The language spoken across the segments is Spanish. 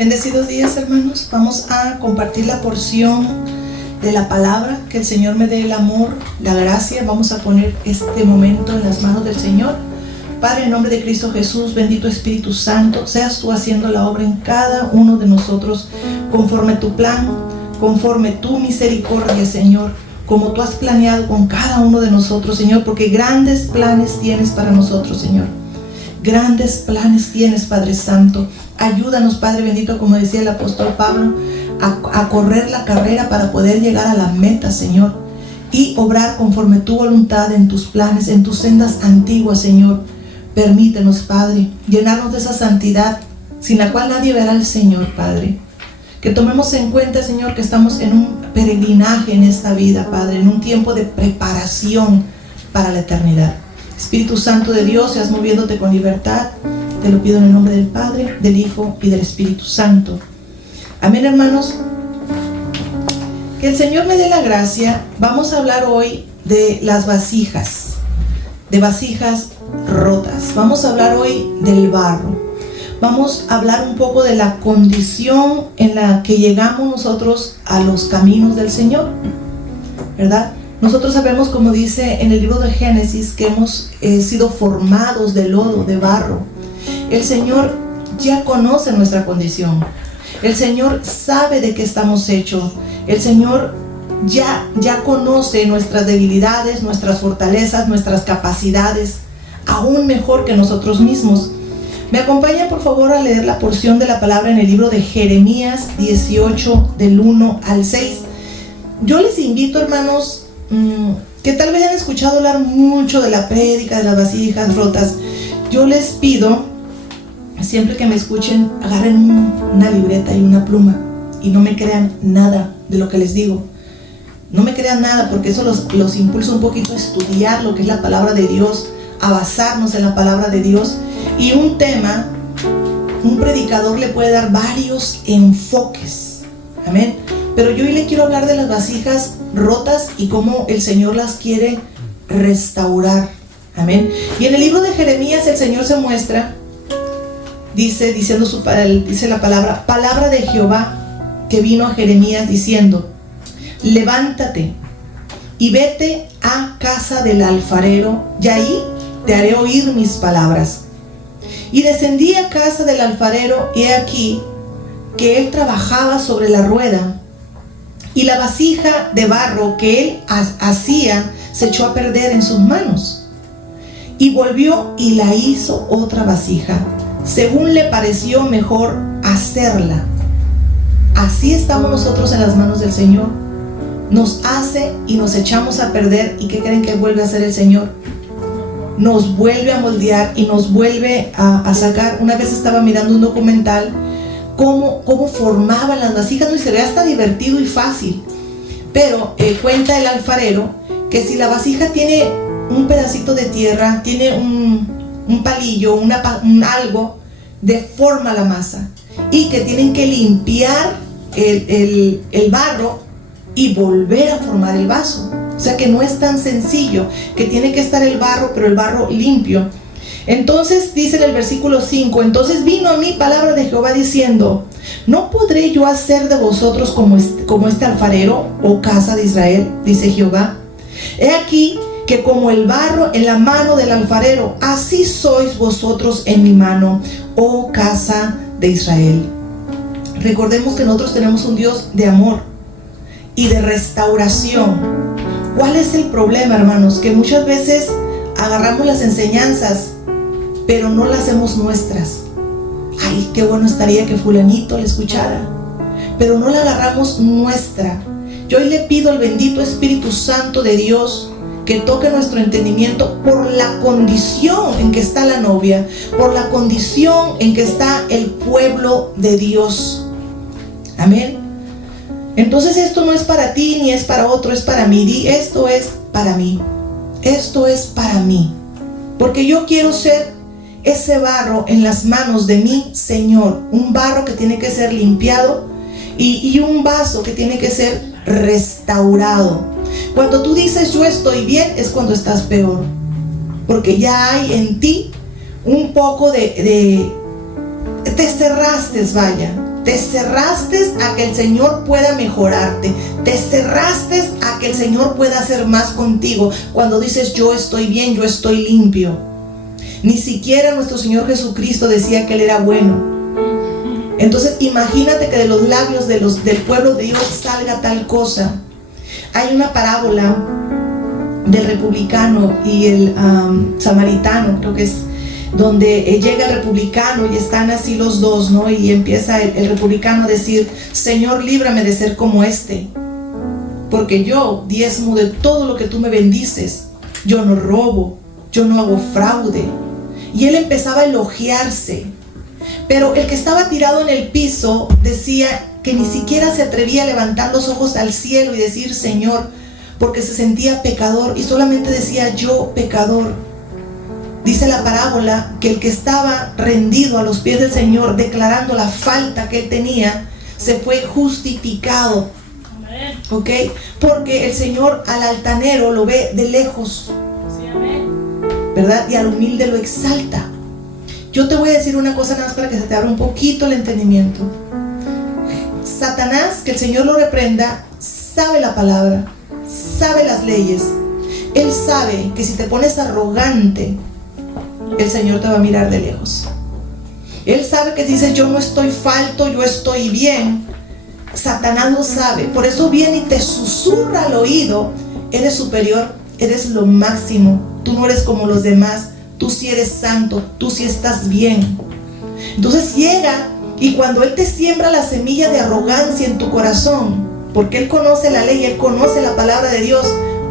Bendecidos días, hermanos. Vamos a compartir la porción de la palabra. Que el Señor me dé el amor, la gracia. Vamos a poner este momento en las manos del Señor. Padre, en nombre de Cristo Jesús, bendito Espíritu Santo, seas tú haciendo la obra en cada uno de nosotros, conforme tu plan, conforme tu misericordia, Señor, como tú has planeado con cada uno de nosotros, Señor, porque grandes planes tienes para nosotros, Señor. Grandes planes tienes, Padre Santo. Ayúdanos, Padre bendito, como decía el apóstol Pablo, a correr la carrera para poder llegar a la meta, Señor, y obrar conforme tu voluntad en tus planes, en tus sendas antiguas, Señor. Permítenos, Padre, llenarnos de esa santidad sin la cual nadie verá al Señor, Padre. Que tomemos en cuenta, Señor, que estamos en un peregrinaje en esta vida, Padre, en un tiempo de preparación para la eternidad. Espíritu Santo de Dios, seas moviéndote con libertad. Te lo pido en el nombre del Padre, del Hijo y del Espíritu Santo. Amén, hermanos. Que el Señor me dé la gracia. Vamos a hablar hoy de las vasijas, de vasijas rotas. Vamos a hablar hoy del barro. Vamos a hablar un poco de la condición en la que llegamos nosotros a los caminos del Señor, ¿verdad? Nosotros sabemos, como dice en el libro de Génesis, que hemos sido formados de lodo, de barro. El Señor ya conoce nuestra condición. El Señor sabe de qué estamos hechos. El Señor ya conoce nuestras debilidades, nuestras fortalezas, nuestras capacidades, aún mejor que nosotros mismos. Me acompañan, por favor, a leer la porción de la palabra en el libro de Jeremías 18, del 1 al 6. Yo les invito, hermanos, que tal vez hayan escuchado hablar mucho de la prédica de las vasijas rotas. Yo les pido, siempre que me escuchen, agarren una libreta y una pluma y no me crean nada de lo que les digo. No me crean nada, porque eso los impulsa un poquito a estudiar lo que es la palabra de Dios, a basarnos en la palabra de Dios. Y un tema, un predicador le puede dar varios enfoques. Amén. Pero yo hoy le quiero hablar de las vasijas rotas y cómo el Señor las quiere restaurar. Amén. Y en el libro de Jeremías el Señor se muestra, dice la palabra de Jehová que vino a Jeremías diciendo: levántate y vete a casa del alfarero, y ahí te haré oír mis palabras. Y descendí a casa del alfarero, y he aquí que él trabajaba sobre la rueda, y la vasija de barro que él hacía se echó a perder en sus manos. Y volvió y la hizo otra vasija, según le pareció mejor hacerla. Así estamos nosotros en las manos del Señor. Nos hace y nos echamos a perder. ¿Y qué creen que vuelve a hacer el Señor? Nos vuelve a moldear y nos vuelve a sacar. Una vez estaba mirando un documental cómo formaban las vasijas, ¿no? Y se ve hasta divertido y fácil. Pero cuenta el alfarero que si la vasija tiene un pedacito de tierra, tiene un palillo, algo, deforma la masa, y que tienen que limpiar el barro y volver a formar el vaso. O sea que no es tan sencillo, que tiene que estar el barro, pero el barro limpio. Entonces dice en el versículo 5: entonces vino a mí palabra de Jehová diciendo: ¿no podré yo hacer de vosotros como este alfarero, oh casa de Israel? Dice Jehová. He aquí que como el barro en la mano del alfarero, así sois vosotros en mi mano, oh casa de Israel. Recordemos que nosotros tenemos un Dios de amor y de restauración. ¿Cuál es el problema, hermanos? Que muchas veces agarramos las enseñanzas, pero no las hacemos nuestras. Ay, qué bueno estaría que fulanito la escuchara, pero no la agarramos nuestra. Yo hoy le pido al bendito Espíritu Santo de Dios que toque nuestro entendimiento por la condición en que está la novia, por la condición en que está el pueblo de Dios. Amén. Entonces esto no es para ti ni es para otro, es para mí. Di: esto es para mí. Esto es para mí. Porque yo quiero ser ese barro en las manos de mi Señor. Un barro que tiene que ser limpiado y un vaso que tiene que ser restaurado. Cuando tú dices yo estoy bien, es cuando estás peor. Porque ya hay en ti un poco te cerraste, vaya. Te cerraste a que el Señor pueda mejorarte. Te cerraste a que el Señor pueda hacer más contigo. Cuando dices yo estoy bien, yo estoy limpio. Ni siquiera nuestro Señor Jesucristo decía que Él era bueno. Entonces imagínate que de los labios del pueblo de Dios salga tal cosa. Hay una parábola del republicano y el samaritano, creo que es, donde llega el republicano y están así los dos, ¿no? Y empieza el republicano a decir: Señor, líbrame de ser como este, porque yo diezmo de todo lo que tú me bendices, yo no robo, yo no hago fraude. Y él empezaba a elogiarse, pero el que estaba tirado en el piso decía que ni siquiera se atrevía a levantar los ojos al cielo y decir Señor, porque se sentía pecador, y solamente decía yo pecador. Dice la parábola que el que estaba rendido a los pies del Señor, declarando la falta que él tenía, se fue justificado. ¿Ok? Porque el Señor al altanero lo ve de lejos, ¿verdad? Y al humilde lo exalta. Yo te voy a decir una cosa nada más para que se te abra un poquito el entendimiento. Satanás, que el Señor lo reprenda, sabe la palabra, sabe las leyes. Él sabe que si te pones arrogante, el Señor te va a mirar de lejos. Él sabe que si dices yo no estoy falto, yo estoy bien, Satanás lo sabe. Por eso viene y te susurra al oído: eres superior, eres lo máximo, tú no eres como los demás, tú sí eres santo, tú sí estás bien. Entonces llega, y cuando Él te siembra la semilla de arrogancia en tu corazón, porque Él conoce la ley, Él conoce la palabra de Dios,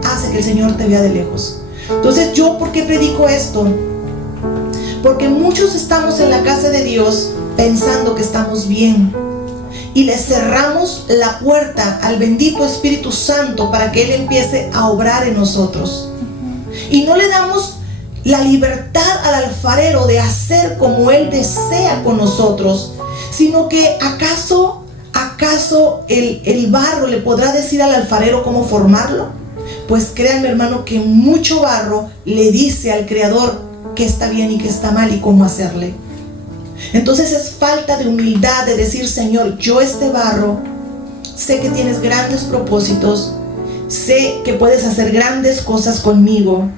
hace que el Señor te vea de lejos. Entonces yo, ¿por qué predico esto? Porque muchos estamos en la casa de Dios pensando que estamos bien, y le cerramos la puerta al bendito Espíritu Santo para que Él empiece a obrar en nosotros, y no le damos la libertad al alfarero de hacer como Él desea con nosotros, sino que ¿acaso el barro le podrá decir al alfarero cómo formarlo? Pues créanme, hermano, que mucho barro le dice al Creador qué está bien y qué está mal y cómo hacerle. Entonces es falta de humildad de decir: Señor, yo este barro, sé que tienes grandes propósitos, sé que puedes hacer grandes cosas conmigo,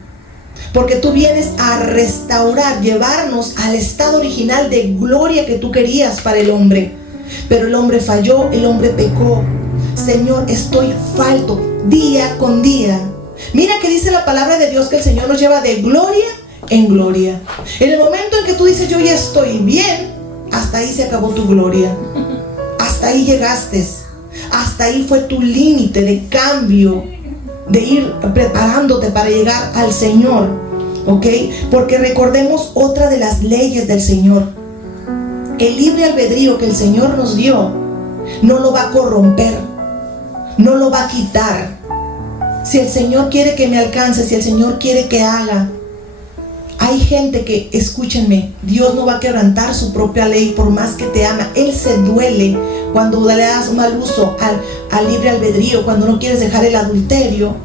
porque tú vienes a restaurar, llevarnos al estado original de gloria que tú querías para el hombre. Pero el hombre falló, el hombre pecó. Señor, estoy falto día con día. Mira que dice la palabra de Dios que el Señor nos lleva de gloria en gloria. En el momento en que tú dices yo ya estoy bien, hasta ahí se acabó tu gloria. Hasta ahí llegaste. Hasta ahí fue tu límite de cambio, de ir preparándote para llegar al Señor. ¿Ok? Porque recordemos otra de las leyes del Señor: el libre albedrío que el Señor nos dio no lo va a corromper, no lo va a quitar. Si el Señor quiere que me alcance, si el Señor quiere que haga, hay gente que, escúchenme, Dios no va a quebrantar su propia ley por más que te ama. Él se duele cuando le das mal uso al libre albedrío, cuando no quieres dejar el adulterio,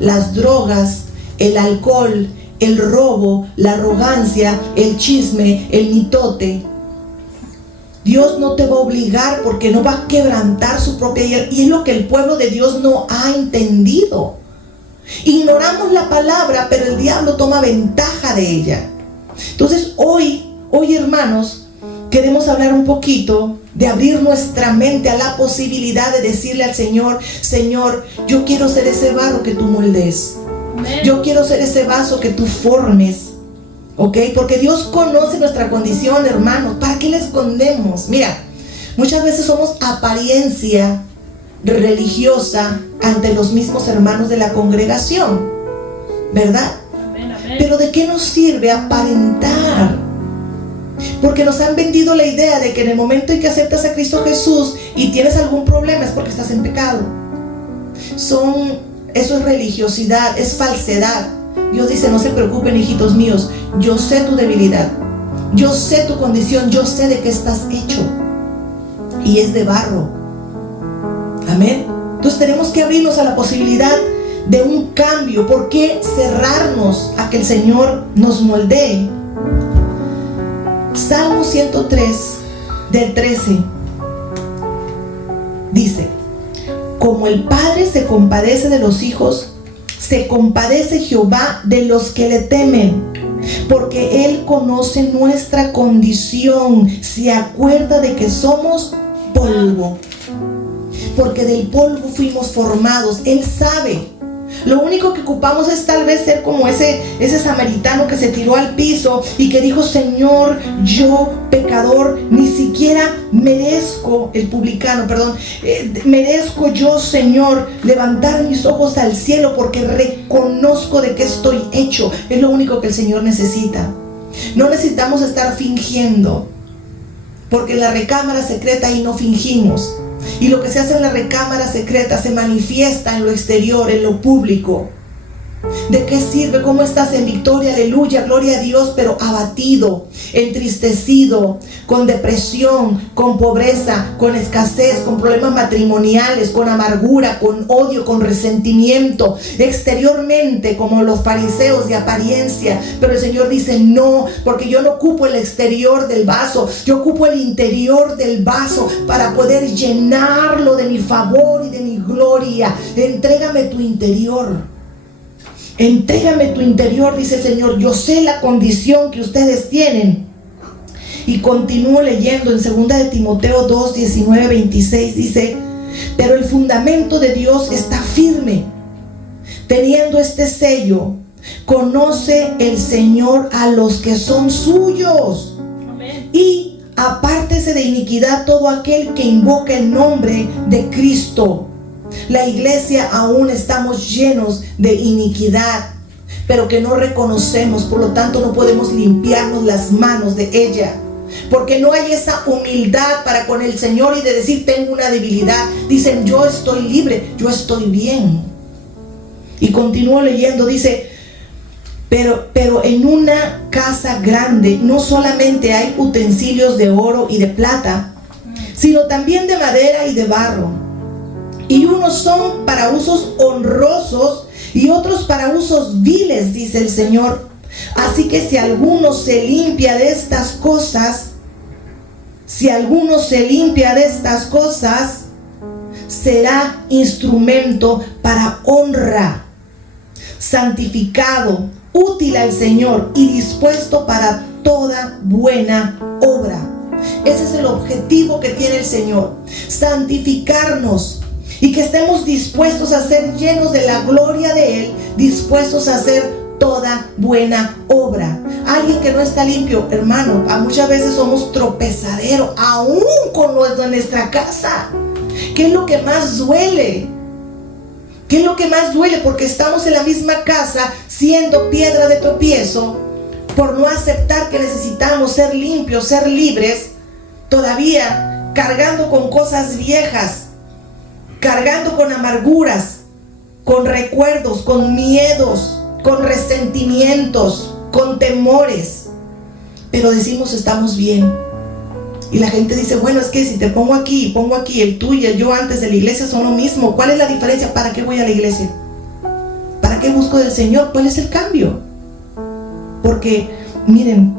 las drogas, el alcohol, el robo, la arrogancia, el chisme, el mitote. Dios no te va a obligar, porque no va a quebrantar su propia ley, y es lo que el pueblo de Dios no ha entendido. Ignoramos la palabra, pero el diablo toma ventaja de ella. Entonces hoy hermanos, queremos hablar un poquito de abrir nuestra mente a la posibilidad de decirle al Señor: Señor, yo quiero ser ese barro que tú moldes. Yo quiero ser ese vaso que tú formes. ¿Ok? Porque Dios conoce nuestra condición, hermanos. ¿Para qué la escondemos? Mira, muchas veces somos apariencia religiosa ante los mismos hermanos de la congregación, ¿verdad? Amén, amén. Pero ¿de qué nos sirve aparentar? Porque nos han vendido la idea de que en el momento en que aceptas a Cristo Jesús y tienes algún problema es porque estás en pecado. Eso es religiosidad, es falsedad. Dios dice: no se preocupen, hijitos míos, yo sé tu debilidad, yo sé tu condición, yo sé de qué estás hecho, y es de barro. Amén. Entonces tenemos que abrirnos a la posibilidad de un cambio. ¿Por qué cerrarnos a que el Señor nos moldee? Salmo 103 del 13 Dice: como el Padre se compadece de los hijos, se compadece Jehová de los que le temen, porque Él conoce nuestra condición, se acuerda de que somos polvo, porque del polvo fuimos formados. Él sabe. Lo único que ocupamos es tal vez ser como ese samaritano que se tiró al piso y que dijo: Señor, yo pecador, ni siquiera merezco, el publicano, perdón, merezco yo, Señor, levantar mis ojos al cielo, porque reconozco de qué estoy hecho. Es lo único que el Señor necesita. No necesitamos estar fingiendo, porque en la recámara secreta ahí no fingimos. Y lo que se hace en la recámara secreta se manifiesta en lo exterior, en lo público. ¿De qué sirve? ¿Cómo estás en victoria? Aleluya, gloria a Dios, pero abatido, entristecido, con depresión, con pobreza, con escasez, con problemas matrimoniales, con amargura, con odio, con resentimiento, exteriormente como los fariseos de apariencia. Pero el Señor dice: no, porque yo no ocupo el exterior del vaso, yo ocupo el interior del vaso para poder llenarlo de mi favor y de mi gloria. Entrégame tu interior. Entrégame tu interior, dice el Señor. Yo sé la condición que ustedes tienen. Y continúo leyendo en 2 de Timoteo 2, 19, 26. Dice: pero el fundamento de Dios está firme, teniendo este sello: conoce el Señor a los que son suyos. Amén. Y apártese de iniquidad todo aquel que invoca el nombre de Cristo. La iglesia aún estamos llenos de iniquidad, pero que no reconocemos. Por lo tanto, no podemos limpiarnos las manos de ella, porque no hay esa humildad para con el Señor y de decir: tengo una debilidad. Dicen: yo estoy libre, yo estoy bien. Y continúo leyendo, dice: pero en una casa grande no solamente hay utensilios de oro y de plata, sino también de madera y de barro. Y unos son para usos honrosos y otros para usos viles, dice el Señor. Así que si alguno se limpia de estas cosas, será instrumento para honra, santificado, útil al Señor y dispuesto para toda buena obra. Ese es el objetivo que tiene el Señor: santificarnos. Y que estemos dispuestos a ser llenos de la gloria de Él, dispuestos a hacer toda buena obra. Alguien que no está limpio, hermano, muchas veces somos tropezaderos, aún con lo de nuestra casa. ¿Qué es lo que más duele? ¿Qué es lo que más duele? Porque estamos en la misma casa siendo piedra de tropiezo, por no aceptar que necesitamos ser limpios, ser libres, todavía cargando con cosas viejas, cargando con amarguras, con recuerdos, con miedos, con resentimientos, con temores. Pero decimos: estamos bien. Y la gente dice: bueno, es que si te pongo aquí, el tú y el yo antes de la iglesia son lo mismo. ¿Cuál es la diferencia? ¿Para qué voy a la iglesia? ¿Para qué busco del Señor? ¿Cuál es el cambio? Porque, miren,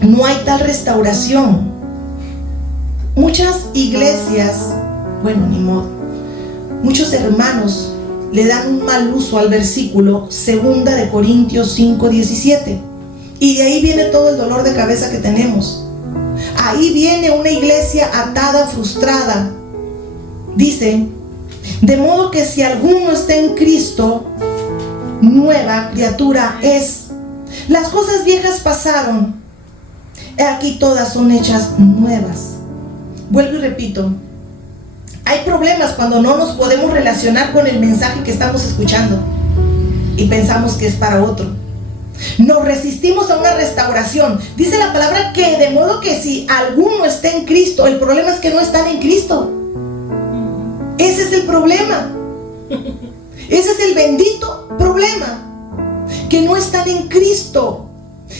no hay tal restauración. Muchas iglesias, bueno, ni modo, muchos hermanos le dan un mal uso al versículo 2 de Corintios 5, 17. Y de ahí viene todo el dolor de cabeza que tenemos. Ahí viene una iglesia atada, frustrada. Dice: de modo que si alguno está en Cristo, nueva criatura es. Las cosas viejas pasaron, he aquí todas son hechas nuevas. Vuelvo y repito: hay problemas cuando no nos podemos relacionar con el mensaje que estamos escuchando y pensamos que es para otro. Nos resistimos a una restauración. Dice la palabra que de modo que si alguno está en Cristo, el problema es que no están en Cristo. Ese es el problema. Ese es el bendito problema, que no están en Cristo.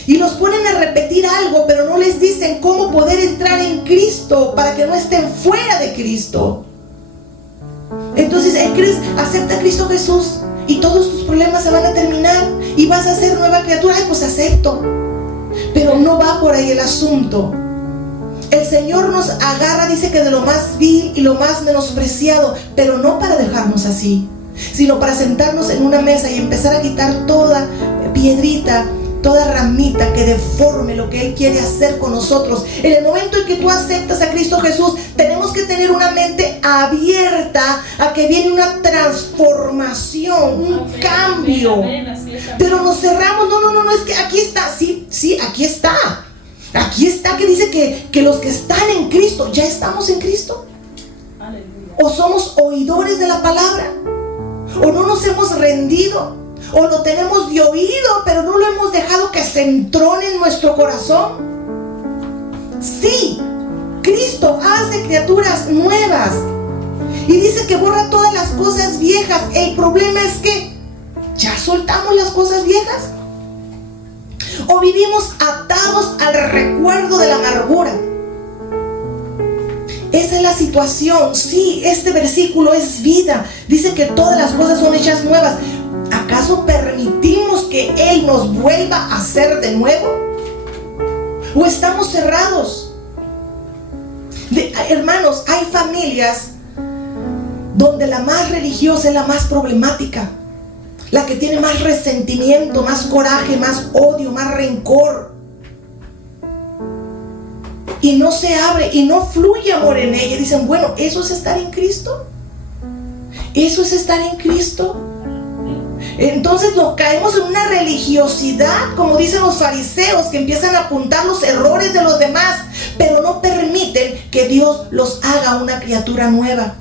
Y los ponen a repetir algo, pero no les dicen cómo poder entrar en Cristo para que no estén fuera de Cristo. Entonces, acepta a Cristo Jesús y todos tus problemas se van a terminar y vas a ser nueva criatura. Ay, pues acepto. Pero no va por ahí el asunto. El Señor nos agarra, dice que de lo más vil y lo más menospreciado, pero no para dejarnos así, sino para sentarnos en una mesa y empezar a quitar toda piedrita, toda ramita que deforme lo que Él quiere hacer con nosotros. En el momento en que tú aceptas a Cristo Jesús, tenemos que tener una mente abierta a que viene una transformación, un cambio. Pero nos cerramos, no, es que aquí está, sí, aquí está. Aquí está que dice que los que están en Cristo, ya estamos en Cristo. O somos oidores de la palabra, o no nos hemos rendido, o lo tenemos de oído, pero no lo hemos dejado que se entrone en nuestro corazón. Sí, Cristo hace criaturas nuevas y dice que borra todas las cosas viejas. El problema es que ya soltamos las cosas viejas, o vivimos atados al recuerdo de la amargura. Esa es la situación. Sí, este versículo es vida. Dice que todas las cosas son hechas nuevas. ¿Acaso permitimos que Él nos vuelva a hacer de nuevo? ¿O estamos cerrados? Hermanos, hay familias donde la más religiosa es la más problemática, la que tiene más resentimiento, más coraje, más odio, más rencor. Y no se abre y no fluye amor en ella. Dicen, bueno, ¿eso es estar en Cristo? ¿Eso es estar en Cristo? Entonces nos caemos en una religiosidad, como dicen los fariseos, que empiezan a apuntar los errores de los demás, pero no permiten que Dios los haga una criatura nueva.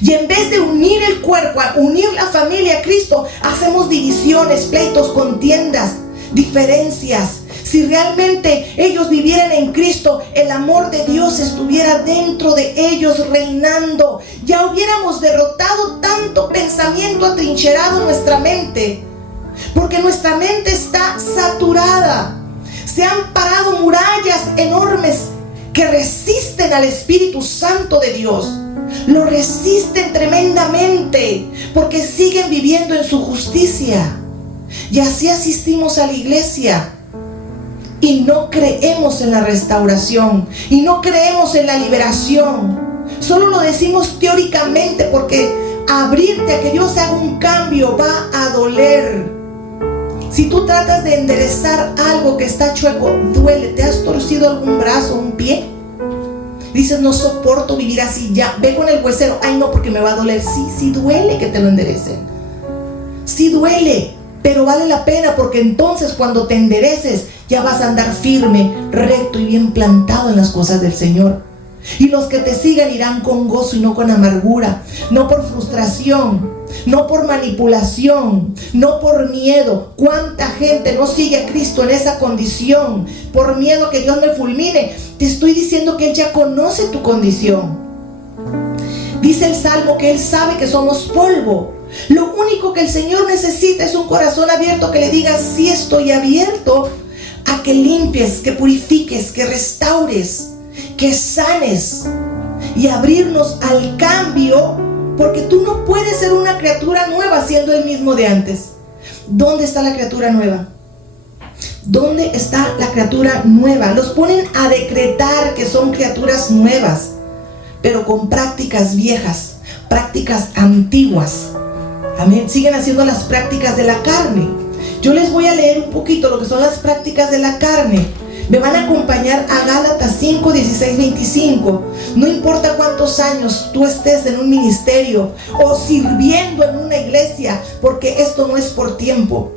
Y en vez de unir el cuerpo, unir la familia a Cristo, hacemos divisiones, pleitos, contiendas, diferencias. Si realmente ellos vivieran en Cristo, el amor de Dios estuviera dentro de ellos reinando. Ya hubiéramos derrotado tanto pensamiento atrincherado en nuestra mente, porque nuestra mente está saturada. Se han parado murallas enormes que resisten al Espíritu Santo de Dios. Lo resisten tremendamente porque siguen viviendo en su justicia. Y así asistimos a la iglesia y no creemos en la restauración y no creemos en la liberación. Solo lo decimos teóricamente, porque abrirte a que Dios haga un cambio va a doler. Si tú tratas de enderezar algo que está chueco, duele. ¿Te has torcido algún brazo, un pie? Dices, no soporto vivir así, ya, ve con el huesero. Ay, no, porque me va a doler. Sí duele que te lo enderecen. Sí duele, pero vale la pena, porque entonces cuando te endereces, ya vas a andar firme, recto y bien plantado en las cosas del Señor. Y los que te sigan irán con gozo y no con amargura, no por frustración, no por manipulación, no por miedo. ¿Cuánta gente no sigue a Cristo en esa condición? Por miedo que Dios me fulmine. Te estoy diciendo que Él ya conoce tu condición. Dice el Salmo que Él sabe que somos polvo. Lo único que el Señor necesita es un corazón abierto que le diga, sí, estoy abierto a que limpies, que purifiques, que restaures, que sanes, y abrirnos al cambio, porque tú no puedes ser una criatura nueva siendo el mismo de antes. ¿Dónde está la criatura nueva? ¿Dónde está la criatura nueva? Los ponen a decretar que son criaturas nuevas, pero con prácticas viejas, prácticas antiguas. Amén. Siguen haciendo las prácticas de la carne. Yo les voy a leer un poquito lo que son las prácticas de la carne. Me van a acompañar a Gálatas 5, 16, 25. No importa cuántos años tú estés en un ministerio o sirviendo en una iglesia, porque esto no es por tiempo.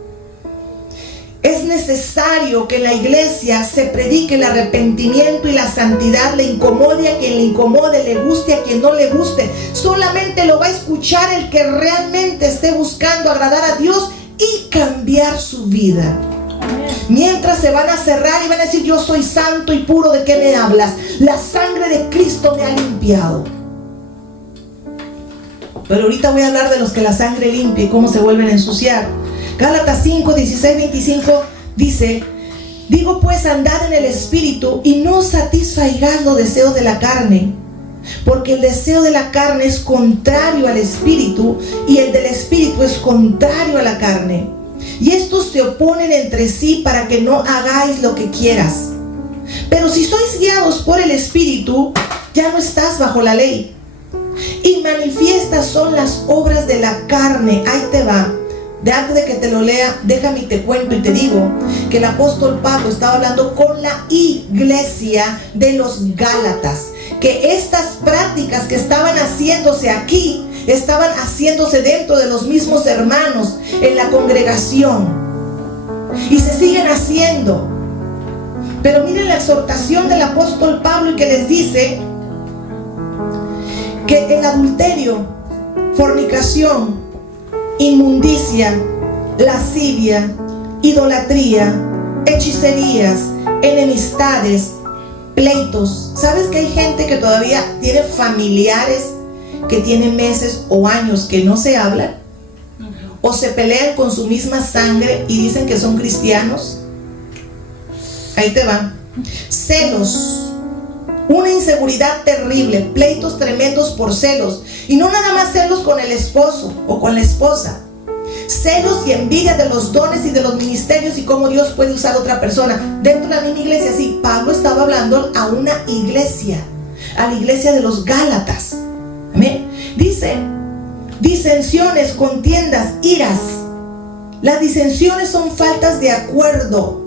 Es necesario que en la iglesia se predique el arrepentimiento y la santidad. Le incomode a quien le incomode, le guste a quien no le guste. Solamente lo va a escuchar el que realmente esté buscando agradar a Dios y cambiar su vida. Mientras se van a cerrar y van a decir, yo soy santo y puro, ¿de qué me hablas? La sangre de Cristo me ha limpiado. Pero ahorita voy a hablar de los que la sangre limpia y cómo se vuelven a ensuciar. Gálatas 5, 16, 25 dice, digo pues, andad en el Espíritu y no satisfagáis los deseos de la carne, porque el deseo de la carne es contrario al Espíritu y el del Espíritu es contrario a la carne. Y estos se oponen entre sí para que no hagáis lo que quieras. Pero si sois guiados por el Espíritu, ya no estás bajo la ley. Y manifiestas son las obras de la carne. Ahí te va. De antes de que te lo lea, déjame y te cuento y te digo que el apóstol Pablo estaba hablando con la iglesia de los Gálatas, que estas prácticas que estaban haciéndose aquí, estaban haciéndose dentro de los mismos hermanos en la congregación, y se siguen haciendo. Pero miren la exhortación del apóstol Pablo, y que les dice que el adulterio, fornicación, inmundicia, lascivia, idolatría, hechicerías, enemistades, pleitos. ¿Sabes que hay gente que todavía tiene familiares que tienen meses o años que no se hablan? O se pelean con su misma sangre y dicen que son cristianos. Ahí te va. Celos, una inseguridad terrible, pleitos tremendos por celos. Y no nada más celos con el esposo o con la esposa. Celos y envidia de los dones y de los ministerios y cómo Dios puede usar a otra persona. Dentro de la misma iglesia, sí, Pablo estaba hablando a una iglesia, a la iglesia de los Gálatas. Amén. Dice, disensiones, contiendas, iras. Las disensiones son faltas de acuerdo.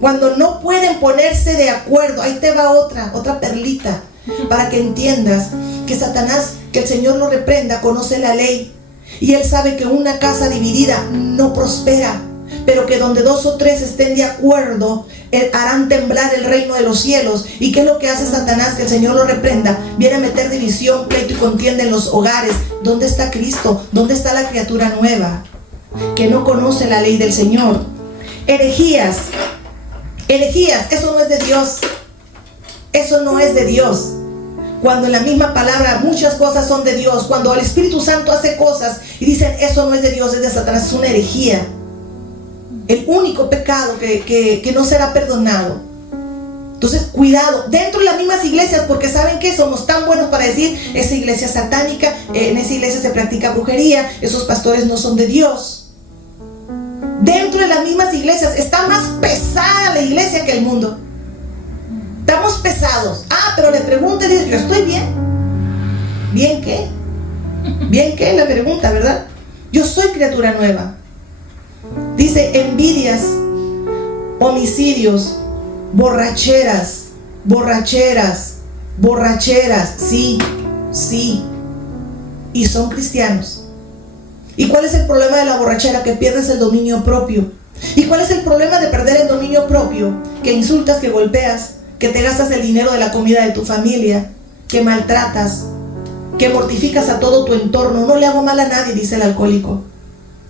Cuando no pueden ponerse de acuerdo. Ahí te va otra perlita, para que entiendas que Satanás, que el Señor lo reprenda, conoce la ley, y él sabe que una casa dividida no prospera, pero que donde 2 o 3 estén de acuerdo, harán temblar el reino de los cielos. ¿Y qué es lo que hace Satanás? Que el Señor lo reprenda. Viene a meter división, pleito y contienda en los hogares. ¿Dónde está Cristo? ¿Dónde está la criatura nueva que no conoce la ley del Señor? Herejías, eso no es de Dios. Eso no es de Dios. Cuando en la misma palabra muchas cosas son de Dios, cuando el Espíritu Santo hace cosas y dicen eso no es de Dios, es de Satanás, es una herejía. El único pecado que no será perdonado. Entonces, cuidado, dentro de las mismas iglesias, porque saben que somos tan buenos para decir, esa iglesia es satánica, en esa iglesia se practica brujería, esos pastores no son de Dios. Dentro de las mismas iglesias está más pesada la iglesia que el mundo. Estamos pesados. Pero le pregunta y dice, yo estoy bien. ¿Bien qué? ¿Bien qué? La pregunta, ¿verdad? Yo soy criatura nueva. Dice envidias, homicidios, borracheras. Sí. Y son cristianos. ¿Y cuál es el problema de la borrachera? Que pierdes el dominio propio. ¿Y cuál es el problema de perder el dominio propio? Que insultas, que golpeas, que te gastas el dinero de la comida de tu familia, que maltratas, que mortificas a todo tu entorno. No le hago mal a nadie, dice el alcohólico.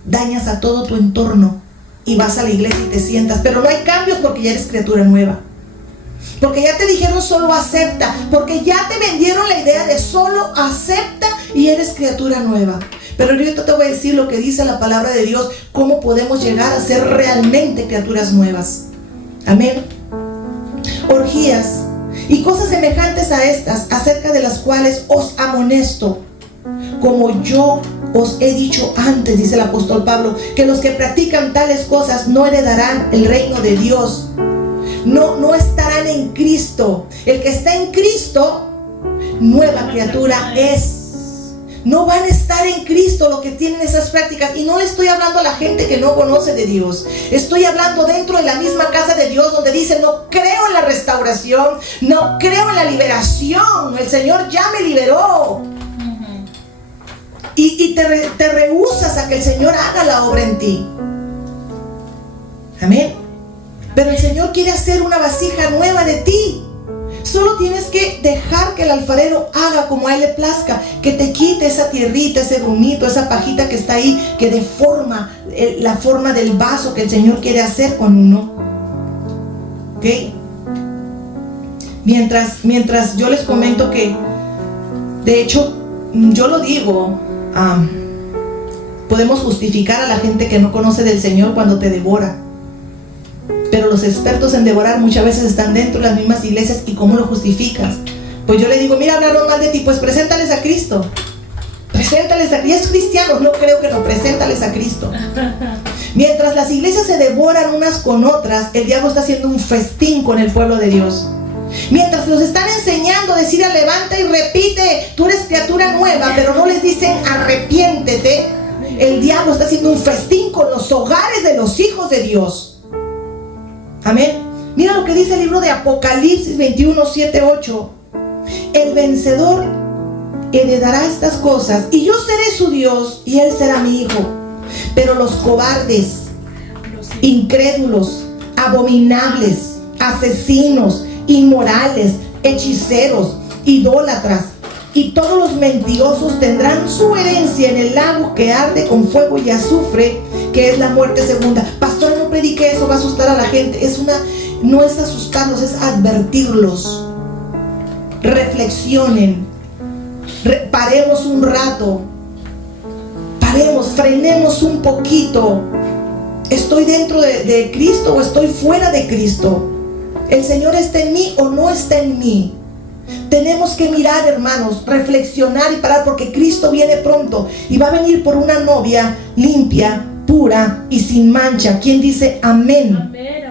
Dañas a todo tu entorno y vas a la iglesia y te sientas, pero no hay cambios porque ya eres criatura nueva. Porque ya te dijeron solo acepta, porque ya te vendieron la idea de solo acepta y eres criatura nueva. Pero yo te voy a decir lo que dice la palabra de Dios, cómo podemos llegar a ser realmente criaturas nuevas. Amén. Orgías y cosas semejantes a estas, acerca de las cuales os amonesto, como yo os he dicho antes, dice el apóstol Pablo, que los que practican tales cosas no heredarán el reino de Dios. No estarán en Cristo. El que está en Cristo, nueva criatura es. No van a estar en Cristo los que tienen esas prácticas. Y no le estoy hablando a la gente que no conoce de Dios. Estoy hablando dentro de la misma casa de Dios, donde dice, no creo en la restauración, no creo en la liberación. El Señor ya me liberó. Y te rehusas a que el Señor haga la obra en ti. Amén. Pero el Señor quiere hacer una vasija nueva de ti. Solo tienes que dejar que el alfarero haga como a él le plazca, que te quite esa tierrita, ese grumito, esa pajita que está ahí, que deforma la forma del vaso que el Señor quiere hacer con uno. ¿Ok? Mientras yo les comento que, de hecho, yo lo digo, podemos justificar a la gente que no conoce del Señor cuando te devora. Pero los expertos en devorar muchas veces están dentro de las mismas iglesias. ¿Y cómo lo justificas? Pues yo le digo, mira, hablaron mal de ti, pues preséntales a Cristo. Preséntales a Cristo. ¿Es cristiano? No creo que no, preséntales a Cristo. Mientras las iglesias se devoran unas con otras, el diablo está haciendo un festín con el pueblo de Dios. Mientras los están enseñando a decir, levanta y repite, tú eres criatura nueva, pero no les dicen arrepiéntete, el diablo está haciendo un festín con los hogares de los hijos de Dios. Amén. Mira lo que dice el libro de Apocalipsis 21, 7, 8. El vencedor heredará estas cosas, y yo seré su Dios, y él será mi hijo. Pero los cobardes, incrédulos, abominables, asesinos, inmorales, hechiceros, idólatras y todos los mentirosos tendrán su herencia en el lago que arde con fuego y azufre, que es la muerte segunda. Pastor, no predique eso, va a asustar a la gente. No es asustarlos, es advertirlos. Reflexionen, paremos un rato, frenemos un poquito. ¿Estoy dentro de Cristo o estoy fuera de Cristo? ¿El Señor está en mí o no está en mí? Tenemos que mirar, hermanos, reflexionar y parar, porque Cristo viene pronto y va a venir por una novia limpia, pura y sin mancha. ¿Quién dice amén? Amén.